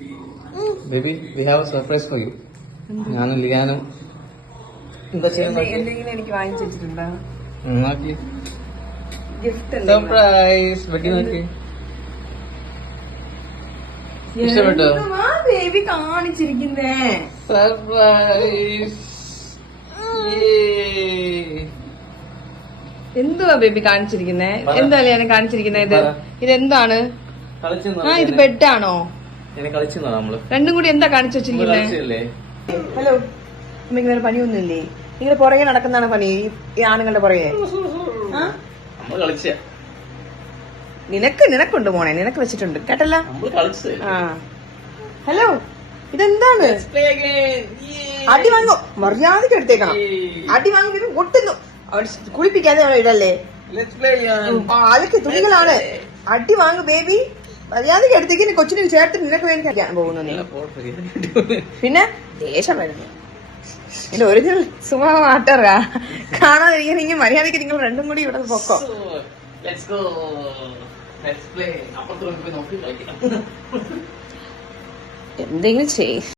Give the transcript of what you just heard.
Baby, we have a surprise for you. ഞാനും ലിയാനും എന്താ എന്തെങ്കിലും എനിക്ക് വാങ്ങിച്ചു വെച്ചിട്ടുണ്ടോ? നോക്കി ഗിഫ്റ്റ് സർപ്രൈസ് വെട്ടി നോക്കി ഇഷ്ടപ്പെട്ടോ? ബേബി കാണിച്ചിരിക്കുന്നേ സർപ്രൈസ്. എന്തുവാ ബേബി കാണിച്ചിരിക്കുന്നേ? എന്താ ഞാൻ കാണിച്ചിരിക്കുന്നേ? ഇതെന്താണ്? ഇത് ബെഡാണോ? നമ്മള് രണ്ടും കൂടി എന്താ കാണിച്ചു വെച്ചിരിക്കുന്നേ? ഹലോ, അമ്മയ്ക്ക് വേറെ പണിയൊന്നുമില്ലേ? നിങ്ങൾ പുറകെ നടക്കുന്നതാണ് പണി, ഈ ആണുങ്ങളുടെ പുറകെ. നിനക്കുണ്ട് മോനെ, നിനക്ക് വെച്ചിട്ടുണ്ട് കേട്ടല്ല. ആ ഹലോ, ഇതെന്താണ്? അടി വാങ്ങോ, മര്യാദക്ക് എടുത്തേക്കണം. അടി വാങ്ങി ഒട്ടുന്നു, കുളിപ്പിക്കാതെ ഇടല്ലേ. അതൊക്കെ തുണികളാണ്. അടി വാങ്ങു ബേബി, മര്യാദക്ക് എടുത്തേക്ക്. കൊച്ചിനെ ചേർത്ത് നിനക്ക് വേണ്ടി കഴിക്കാൻ പോകുന്നു നീ. പിന്നെ ദേഷ്യം വരുന്നു. എന്റെ ഒറിജിനൽ സ്വഭാവം ആട്ടറാ കാണാതിരിക്കാൻ. മര്യാദക്ക് നിങ്ങൾ രണ്ടും കൂടി ഇവിടെ പൊക്കോ. എന്തെങ്കിലും ചെയ്.